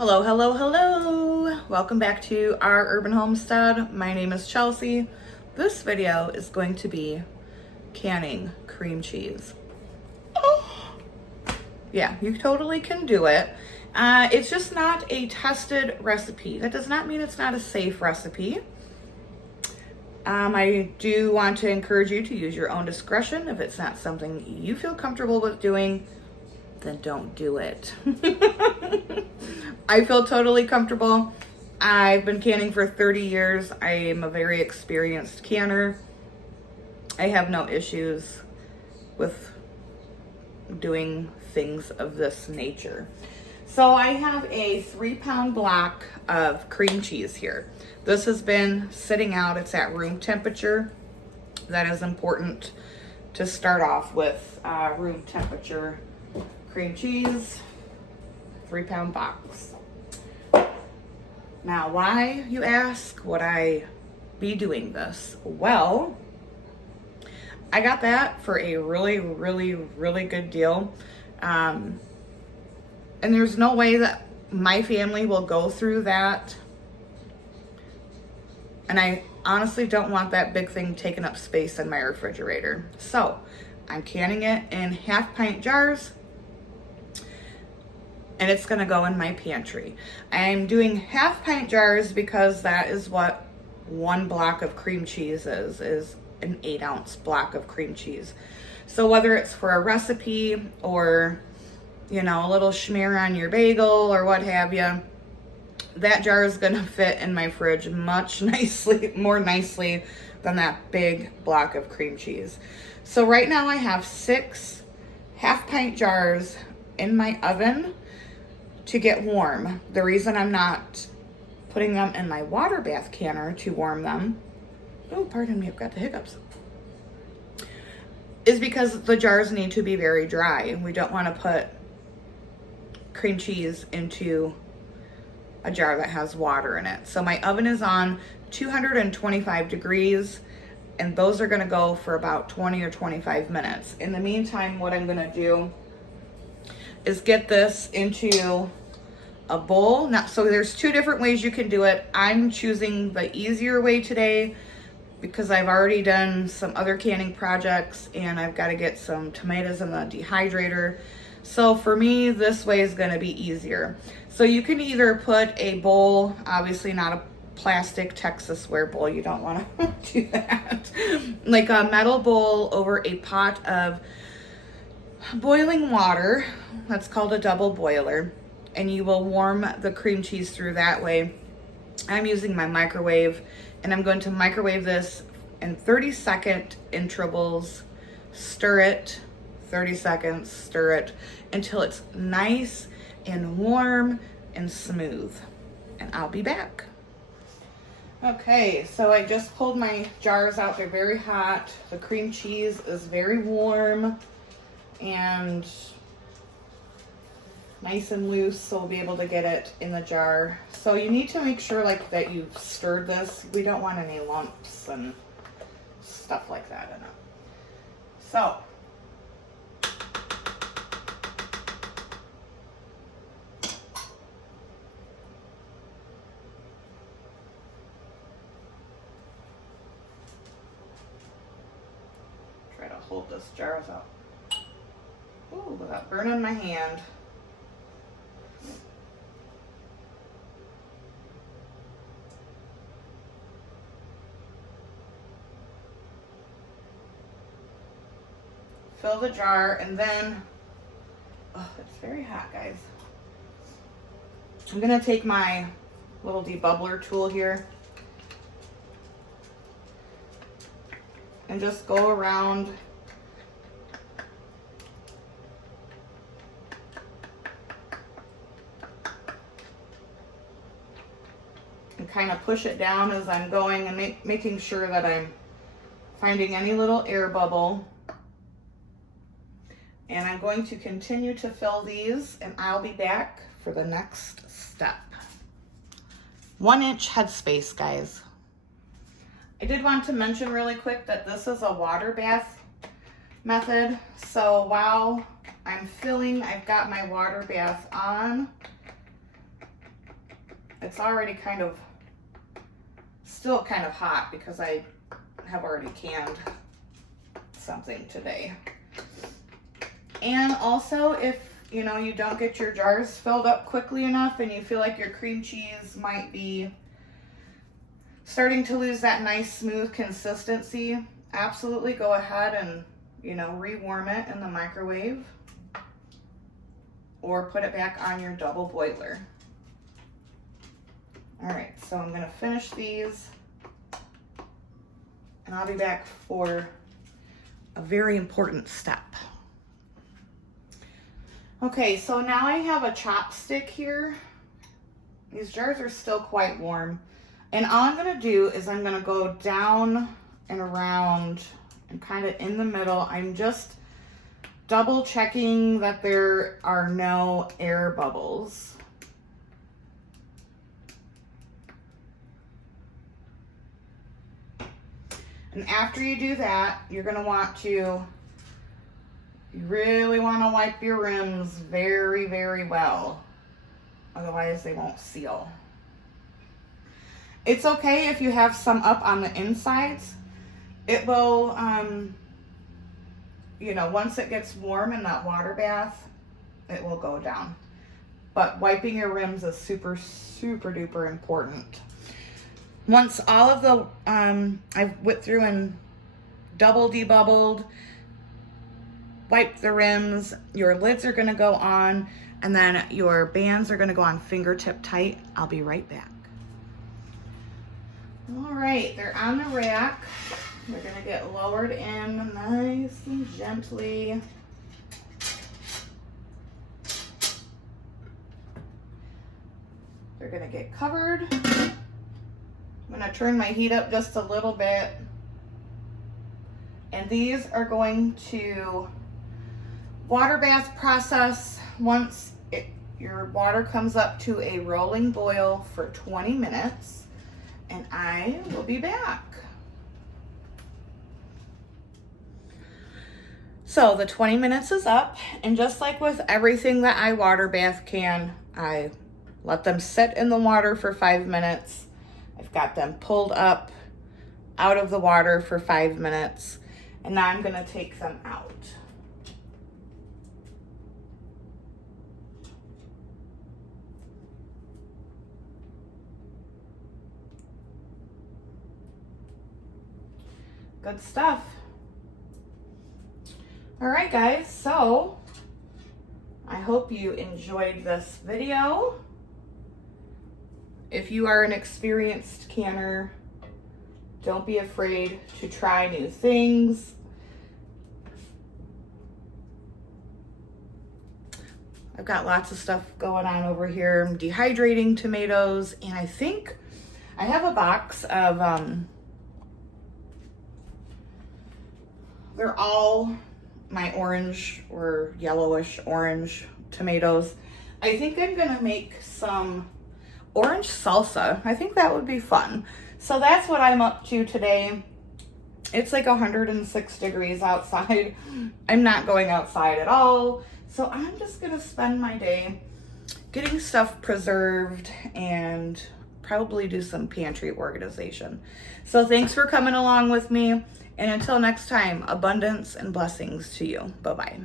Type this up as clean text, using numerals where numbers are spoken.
Hello, hello, hello. Welcome back to our urban homestead. My name is Chelsea. This video is going to be canning cream cheese. Yeah, you totally can do it. It's just not a tested recipe. That does not mean it's not a safe recipe. I do want to encourage you to use your own discretion. If it's not something you feel comfortable with doing, then don't do it. I feel totally comfortable. I've been canning for 30 years. I am a very experienced canner. I have no issues with doing things of this nature. So I have a 3-pound block of cream cheese here. This has been sitting out. It's at room temperature. That is important to start off with. Room temperature cream cheese, 3-pound box. Now, why, you ask, would I be doing this? Well, I got that for a really good deal. And there's no way that my family will go through that. And I honestly don't want that big thing taking up space in my refrigerator. So I'm canning it in 1/2-pint jars, and it's gonna go in my pantry. I'm doing 1/2-pint jars because that is what 1 block of cream cheese is an 8-ounce block of cream cheese. So whether it's for a recipe or, you know, a little schmear on your bagel or what have you, that jar is gonna fit in my fridge much more nicely than that big block of cream cheese. So right now I have 6 1/2-pint jars in my oven to get warm. The reason I'm not putting them in my water bath canner to warm them, oh, pardon me, I've got the hiccups, is because the jars need to be very dry. We don't want to put cream cheese into a jar that has water in it. So my oven is on 225 degrees, and those are gonna go for about 20 or 25 minutes. In the meantime, what I'm gonna do is get this into a bowl. Now, so there's 2 different ways you can do it. I'm choosing the easier way today because I've already done some other canning projects and I've got to get some tomatoes in the dehydrator. So for me, this way is going to be easier. So you can either put a bowl, obviously not a plastic Texas ware bowl, you don't want to do that, like a metal bowl over a pot of boiling water. That's called a double boiler, and you will warm the cream cheese through that way. I'm using my microwave, and I'm going to microwave this in 30-second intervals. Stir it, 30 seconds, stir it until it's nice and warm and smooth, and I'll be back. Okay, so I just pulled my jars out. They're very hot. The cream cheese is very warm and nice and loose, so we'll be able to get it in the jar. So you need to make sure like that you've stirred this. We don't want any lumps and stuff like that in it. So try to hold this jar up. Ooh, without burning my hand. Fill the jar, and then, oh, it's very hot, guys. I'm gonna take my little debubbler tool here and just go around and kind of push it down as I'm going and making sure that I'm finding any little air bubble. And I'm going to continue to fill these, and I'll be back for the next step. 1-inch headspace, guys. I did want to mention really quick that this is a water bath method. So while I'm filling, I've got my water bath on. It's already still kind of hot because I have already canned something today. And also, if you know you don't get your jars filled up quickly enough and you feel like your cream cheese might be starting to lose that nice smooth consistency, absolutely go ahead and, you know, rewarm it in the microwave or put it back on your double boiler. All right, so I'm gonna finish these and I'll be back for a very important step. Okay, so now I have a chopstick here. These jars are still quite warm. And all I'm gonna do is I'm gonna go down and around and kind of in the middle. I'm just double checking that there are no air bubbles. And after you do that, you're gonna want to, you really wanna wipe your rims very, very well. Otherwise they won't seal. It's okay if you have some up on the insides. It will, you know, once it gets warm in that water bath, it will go down. But wiping your rims is super, super duper important. Once all of the, I've went through and double debubbled, wiped the rims, your lids are gonna go on, and then your bands are gonna go on fingertip tight. I'll be right back. All right, they're on the rack. They're gonna get lowered in nice and gently. They're gonna get covered. I'm gonna turn my heat up just a little bit. And these are going to water bath process once your water comes up to a rolling boil for 20 minutes. And I will be back. So the 20 minutes is up, and just like with everything that I water bath can, I let them sit in the water for 5 minutes. I've got them pulled up out of the water for 5 minutes, and now I'm gonna take them out. Good stuff. All right, guys, so I hope you enjoyed this video. If you are an experienced canner, don't be afraid to try new things. I've got lots of stuff going on over here. I'm dehydrating tomatoes, and I think I have a box of, they're all my orange or yellowish orange tomatoes. I think I'm gonna make some orange salsa. I think that would be fun. So that's what I'm up to today. It's like 106 degrees outside. I'm not going outside at all. So I'm just gonna spend my day getting stuff preserved and probably do some pantry organization. So thanks for coming along with me. And until next time, abundance and blessings to you. Bye-bye.